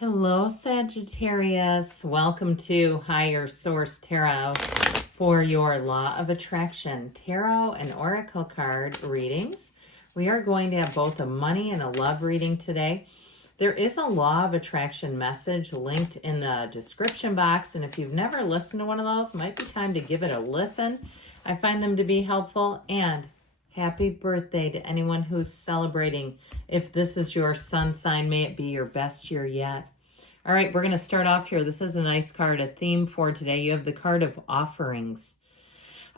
Hello, Sagittarius. Welcome to Higher Source Tarot for your Law of Attraction Tarot and Oracle card readings. We are going to have both a money and a love reading today. There is a Law of Attraction message linked in the description box, and if you've never listened to one of those, it might be time to give it a listen. I find them to be helpful. And happy birthday to anyone who's celebrating. If this is your sun sign, may it be your best year yet. All right, we're going to start off here. This is a nice card, a theme for today. You have the card of offerings.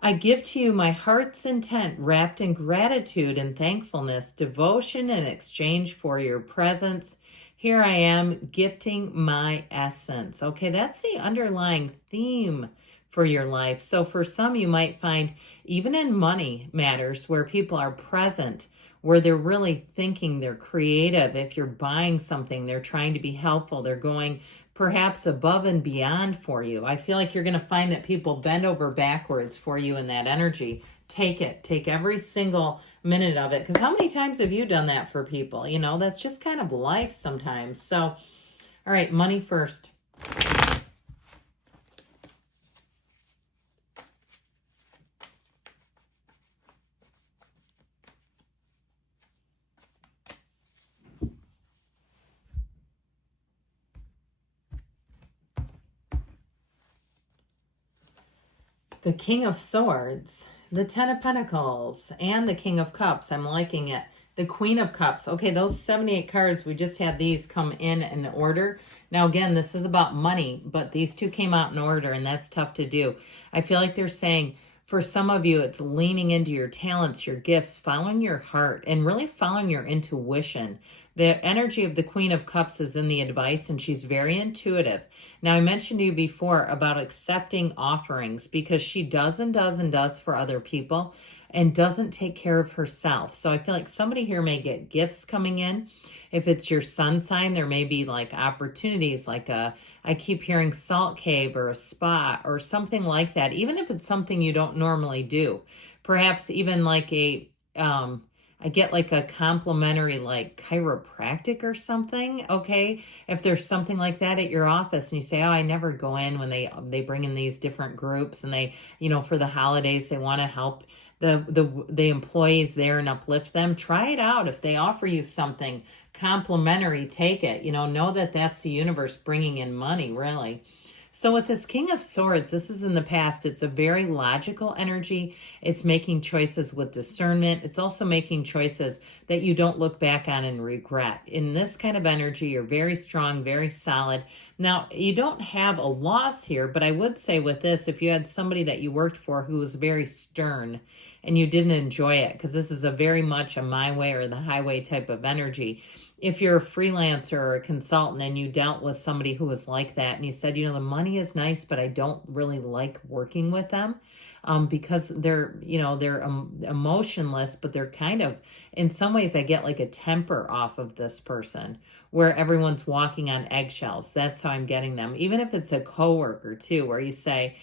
I give to you my heart's intent, wrapped in gratitude and thankfulness, devotion in exchange for your presence. Here I am, gifting my essence. Okay, that's the underlying theme for your life. So for some, you might find, even in money matters, where people are present, where they're really thinking, they're creative. If you're buying something, they're trying to be helpful. They're going perhaps above and beyond for you. I feel like you're going to find that people bend over backwards for you in that energy. Take it. Take every single minute of it. Because how many times have you done that for people? You know, that's just kind of life sometimes. So, all right, money first. The King of Swords, the Ten of Pentacles, and the King of Cups. I'm liking it. The Queen of Cups. Okay, those 78 cards, we just had these come in order. Now, again, this is about money, but these two came out in order, and that's tough to do. I feel like they're saying, for some of you, it's leaning into your talents, your gifts, following your heart, and really following your intuition. The energy of the Queen of Cups is in the advice, and she's very intuitive. Now, I mentioned to you before about accepting offerings, because she does and does and does for other people and doesn't take care of herself. So I feel like somebody here may get gifts coming in. If it's your sun sign, there may be like opportunities like I keep hearing salt cave or a spa or something like that, even if it's something you don't normally do. Perhaps even like I get like a complimentary like chiropractic or something, okay? If there's something like that at your office and you say, oh, I never go in when they bring in these different groups and they, you know, for the holidays, they want to help the employees there and uplift them. Try it out. If they offer you something complimentary, take it. You know that that's the universe bringing in money, really. So with this King of Swords, this is in the past. It's a very logical energy. It's making choices with discernment. It's also making choices that you don't look back on and regret. In this kind of energy, you're very strong, very solid. Now, you don't have a loss here, but I would say with this, if you had somebody that you worked for who was very stern and you didn't enjoy it, because this is a very much a my way or the highway type of energy. If you're a freelancer or a consultant and you dealt with somebody who was like that and you said, you know, the money is nice, but I don't really like working with them because they're emotionless, but they're kind of, in some ways I get like a temper off of this person where everyone's walking on eggshells. That's how I'm getting them. Even if it's a coworker too, where you say,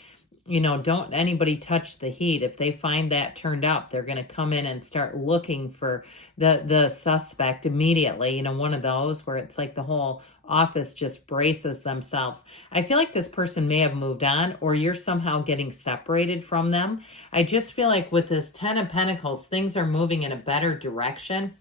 you know, don't anybody touch the heat. If they find that turned up, they're going to come in and start looking for the suspect immediately. You know, one of those where it's like the whole office just braces themselves. I feel like this person may have moved on or you're somehow getting separated from them. I just feel like with this Ten of Pentacles, things are moving in a better direction.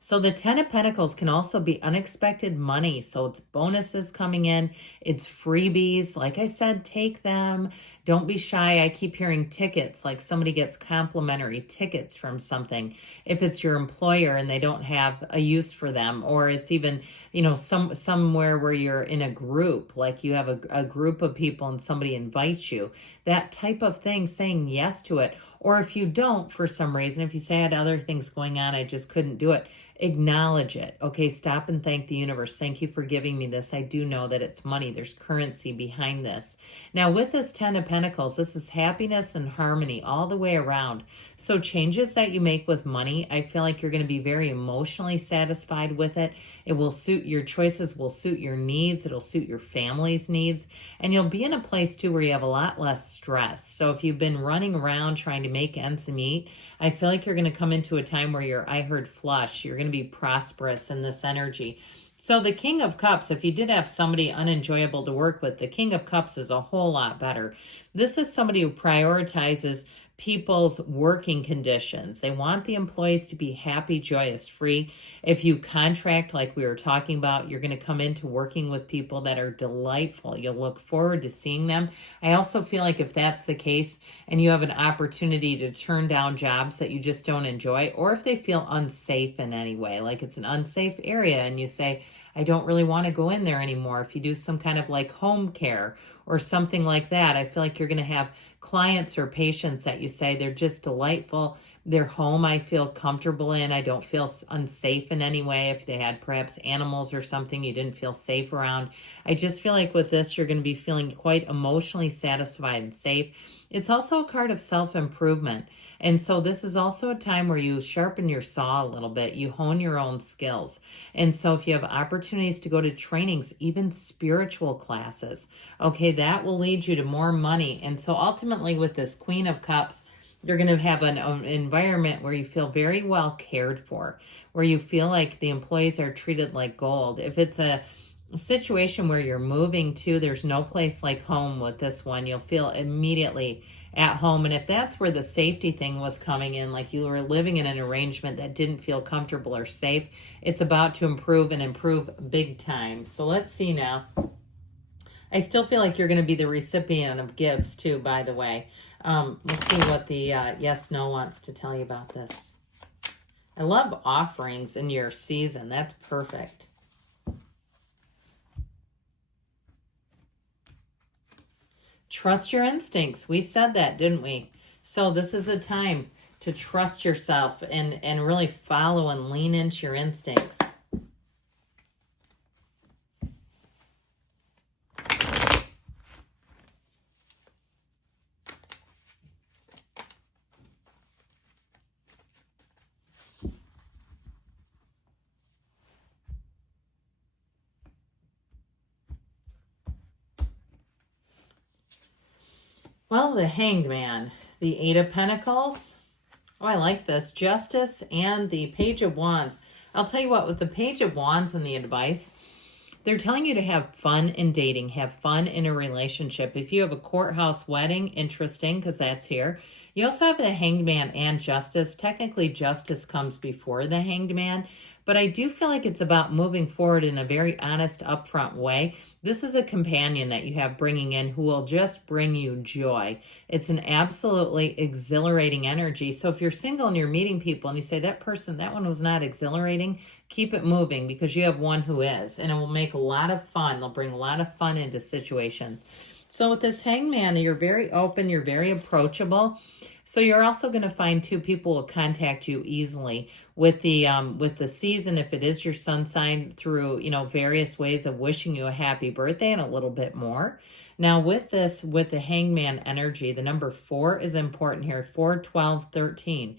So the Ten of Pentacles can also be unexpected money. So it's bonuses coming in. It's freebies. Like I said, take them. Don't be shy. I keep hearing tickets, like somebody gets complimentary tickets from something. If it's your employer and they don't have a use for them, or it's even, you know, somewhere where you're in a group, like you have a group of people and somebody invites you, that type of thing, saying yes to it. Or if you don't, for some reason, if you say I had other things going on, I just couldn't do it, acknowledge it. Okay, stop and thank the universe. Thank you for giving me this. I do know that it's money. There's currency behind this. Now, with this Ten of Pentacles, this is happiness and harmony all the way around. So changes that you make with money, I feel like you're going to be very emotionally satisfied with it. It will suit your choices, will suit your needs. It'll suit your family's needs. And you'll be in a place too where you have a lot less stress. So if you've been running around trying to make ends meet, I feel like you're going to come into a time where you're, I heard flush. You're going to be prosperous in this energy. So the King of Cups, if you did have somebody unenjoyable to work with, the King of Cups is a whole lot better. This is somebody who prioritizes people's working conditions. They want the employees to be happy, joyous, free. If you contract, like we were talking about, you're going to come into working with people that are delightful. You'll look forward to seeing them. I also feel like if that's the case and you have an opportunity to turn down jobs that you just don't enjoy, or if they feel unsafe in any way, like it's an unsafe area and you say, I don't really want to go in there anymore. If you do some kind of like home care or something like that, I feel like you're going to have clients or patients that you say they're just delightful. Their home I feel comfortable in. I don't feel unsafe in any way. If they had perhaps animals or something you didn't feel safe around. I just feel like with this, you're going to be feeling quite emotionally satisfied and safe. It's also a card of self-improvement. And so this is also a time where you sharpen your saw a little bit. You hone your own skills. And so if you have opportunities to go to trainings, even spiritual classes, okay, that will lead you to more money. And so ultimately with this Queen of Cups, you're going to have an environment where you feel very well cared for, where you feel like the employees are treated like gold. If it's a situation where you're moving to, there's no place like home with this one, you'll feel immediately at home. And if that's where the safety thing was coming in, like you were living in an arrangement that didn't feel comfortable or safe, it's about to improve and improve big time. So let's see now. I still feel like you're going to be the recipient of gifts too, by the way. Let's see what the yes, no wants to tell you about this. I love offerings in your season. That's perfect. Trust your instincts. We said that, didn't we? So this is a time to trust yourself and really follow and lean into your instincts. Well, the Hanged Man, the Eight of Pentacles. Oh, I like this. Justice and the Page of Wands. I'll tell you what, with the Page of Wands and the advice, they're telling you to have fun in dating, have fun in a relationship. If you have a courthouse wedding, interesting, because that's here. You also have the Hanged Man and Justice. Technically, Justice comes before the Hanged Man, but I do feel like it's about moving forward in a very honest, upfront way. This is a companion that you have bringing in who will just bring you joy. It's an absolutely exhilarating energy. So if you're single and you're meeting people and you say, that one was not exhilarating, keep it moving because you have one who is, and it will make a lot of fun. They'll bring a lot of fun into situations. So with this Hangman, you're very open, you're very approachable. So you're also going to find two people will contact you easily with the season, if it is your sun sign, through, various ways of wishing you a happy birthday and a little bit more. Now with this, with the Hangman energy, the number 4 is important here, 4, 12, 13.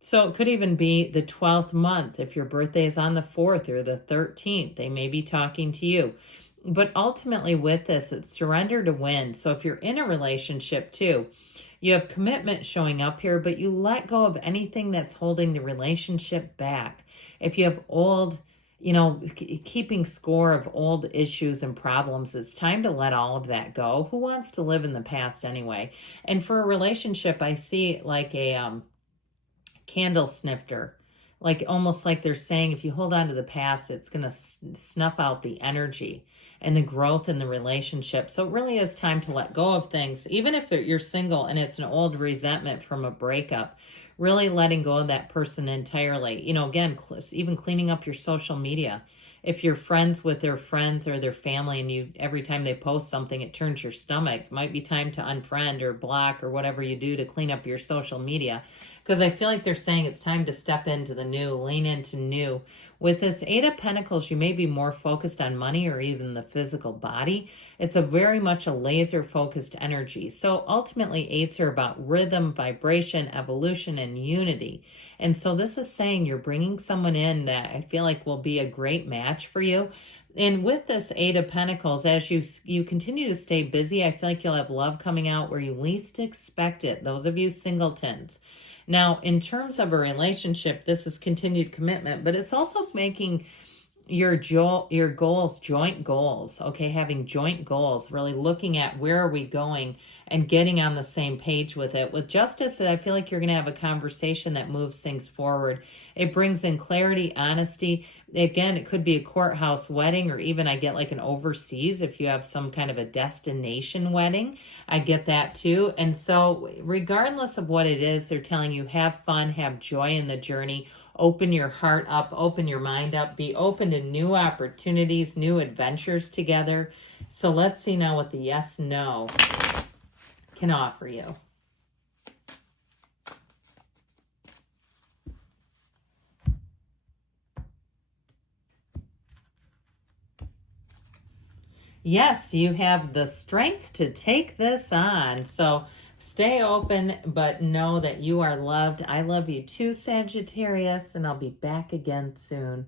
So it could even be the 12th month. If your birthday is on the 4th or the 13th, they may be talking to you. But ultimately with this, it's surrender to win. So if you're in a relationship too, you have commitment showing up here, but you let go of anything that's holding the relationship back. If you have old, keeping score of old issues and problems, it's time to let all of that go. Who wants to live in the past anyway? And for a relationship, I see like a candle snifter. Like almost like they're saying, if you hold on to the past, it's going to snuff out the energy and the growth in the relationship. So it really is time to let go of things. Even if you're single and it's an old resentment from a breakup, really letting go of that person entirely. Again, even cleaning up your social media. If you're friends with their friends or their family and every time they post something, it turns your stomach, it might be time to unfriend or block or whatever you do to clean up your social media. Because I feel like they're saying it's time to step into the new, lean into new. With this 8 of Pentacles, you may be more focused on money or even the physical body. It's very much a laser-focused energy. So ultimately, 8s are about rhythm, vibration, evolution, and unity. And so this is saying you're bringing someone in that I feel like will be a great match for you. And with this 8 of Pentacles, as you continue to stay busy, I feel like you'll have love coming out where you least expect it. Those of you singletons. Now, in terms of a relationship, this is continued commitment, but it's also making your goals, joint goals, okay? Having joint goals, really looking at where are we going and getting on the same page with it. With justice, I feel like you're going to have a conversation that moves things forward. It brings in clarity, honesty. Again, it could be a courthouse wedding, or even I get like an overseas if you have some kind of a destination wedding. I get that too. And so regardless of what it is, they're telling you have fun, have joy in the journey. Open your heart up, open your mind up, be open to new opportunities, new adventures together. So let's see now what the yes, no can offer you. Yes, you have the strength to take this on. So stay open, but know that you are loved. I love you too, Sagittarius, and I'll be back again soon.